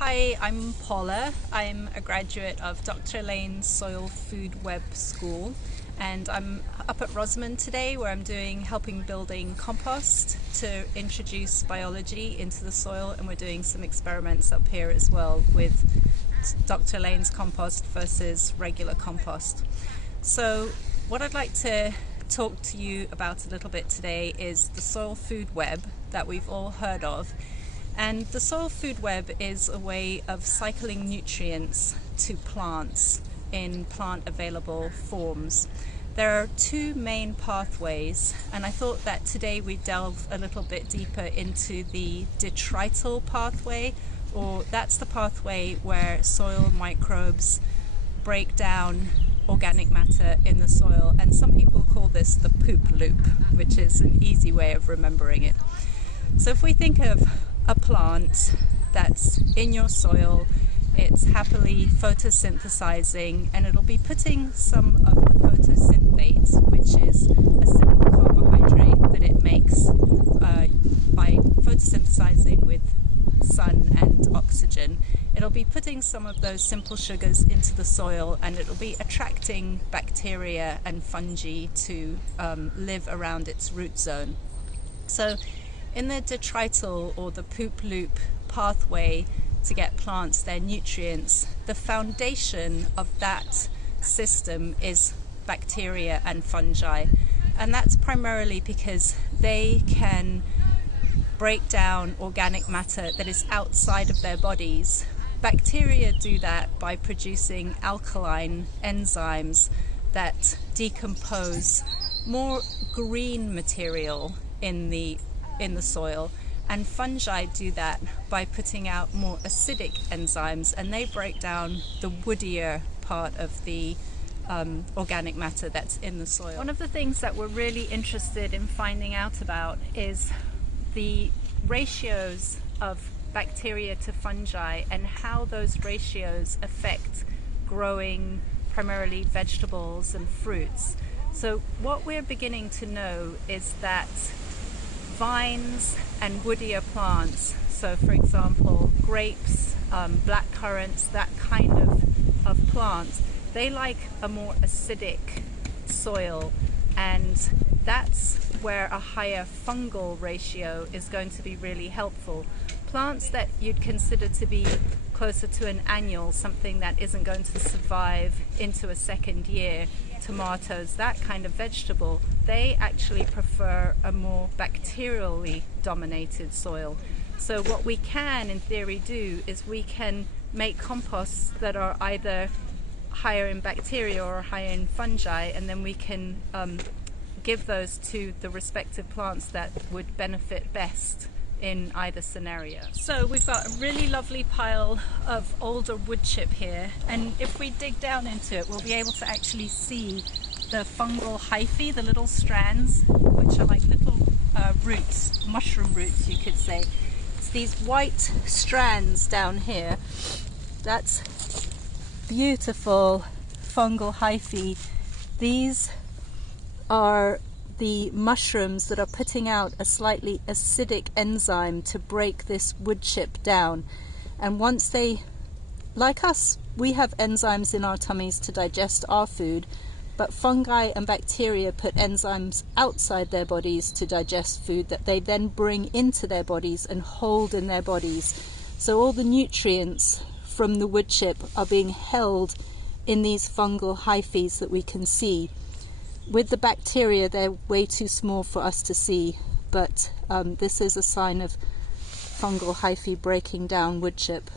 Hi, I'm Paula. I'm a graduate of Dr. Elaine's Soil Food Web School, and I'm up at Rosamund today where I'm helping building compost to introduce biology into the soil, and we're doing some experiments up here as well with Dr. Elaine's compost versus regular compost. So what I'd like to talk to you about a little bit today is the soil food web that we've all heard of. And the soil food web is a way of cycling nutrients to plants in plant available forms. There are two main pathways, and I thought that today we'd delve a little bit deeper into the detrital pathway, or that's the pathway where soil microbes break down organic matter in the soil, and some people call this the poop loop, which is an easy way of remembering it. So if we think of a plant that's in your soil, it's happily photosynthesizing, and it'll be putting some of the photosynthate, which is a simple carbohydrate that it makes by photosynthesizing with sun and oxygen. It'll be putting some of those simple sugars into the soil, and it'll be attracting bacteria and fungi to live around its root zone. So in the detrital, or the poop loop pathway to get plants their nutrients, the foundation of that system is bacteria and fungi, and that's primarily because they can break down organic matter that is outside of their bodies. Bacteria do that by producing alkaline enzymes that decompose more green material in the soil, and fungi do that by putting out more acidic enzymes, and they break down the woodier part of the organic matter that's in the soil. One of the things that we're really interested in finding out about is the ratios of bacteria to fungi and how those ratios affect growing primarily vegetables and fruits. So what we're beginning to know is that vines and woodier plants, so for example grapes, black currants, that kind of plant, they like a more acidic soil, and that's where a higher fungal ratio is going to be really helpful. Plants that you'd consider to be closer to an annual, something that isn't going to survive into a second year, tomatoes, that kind of vegetable, they actually prefer a more bacterially dominated soil. So what we can in theory do is we can make composts that are either higher in bacteria or higher in fungi, and then we can give those to the respective plants that would benefit best in either scenario. So we've got a really lovely pile of older wood chip here, and if we dig down into it we'll be able to actually see the fungal hyphae, the little strands, which are like little roots, mushroom roots you could say. It's these white strands down here. That's beautiful fungal hyphae. These are the mushrooms that are putting out a slightly acidic enzyme to break this wood chip down. And once they, like us, we have enzymes in our tummies to digest our food, but fungi and bacteria put enzymes outside their bodies to digest food that they then bring into their bodies and hold in their bodies. So all the nutrients from the wood chip are being held in these fungal hyphae that we can see. With the bacteria, they're way too small for us to see, but this is a sign of fungal hyphae breaking down wood chip.